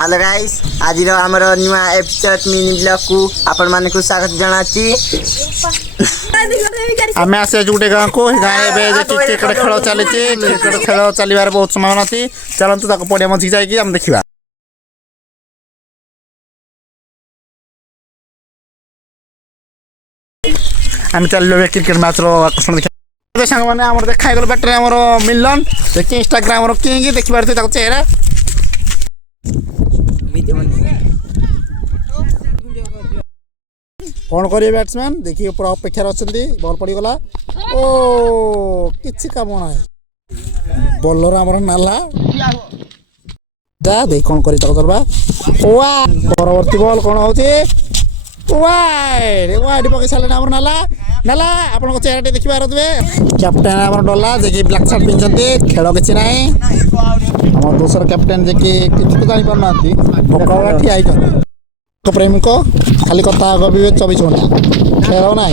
Hello guys आज आमर नुआ एपिसोड मिनी ब्लॉग को आपण माने को स्वागत जनाची आमे आसे गोटे गाँ को गाँ क्रिकेट खेल चली क्रिकेट खेल चलबार बहुत संभावना अच्छी चलतु ताको पड़िया मझी जाइए आम देखा आम चल क्रिकेट मैच आकर्षण देखा सांग मैंने आम देखा गल बैटर आम मिलन देखिए इंस्टाग्राम किंग देखिए चेहरा कौन करेंगे बैट्समैन देखिए पूरा अपेक्षार अच्छा बल पड़गला ओ किसी काम ना बलर आम नाला देख कौन कर परवर्ती बल कौन हो पकई सारे आम नाला नाला आप चेहरा टे देखिए कैप्टेन आम डला जे ब्लैक सार्ट पिंधते खेल किसी ना आम दोसर कैप्टेन जे कि तो जापार पकड़ा ठिया प्रेमिक खाली कथा 24 घंटा खेल ना।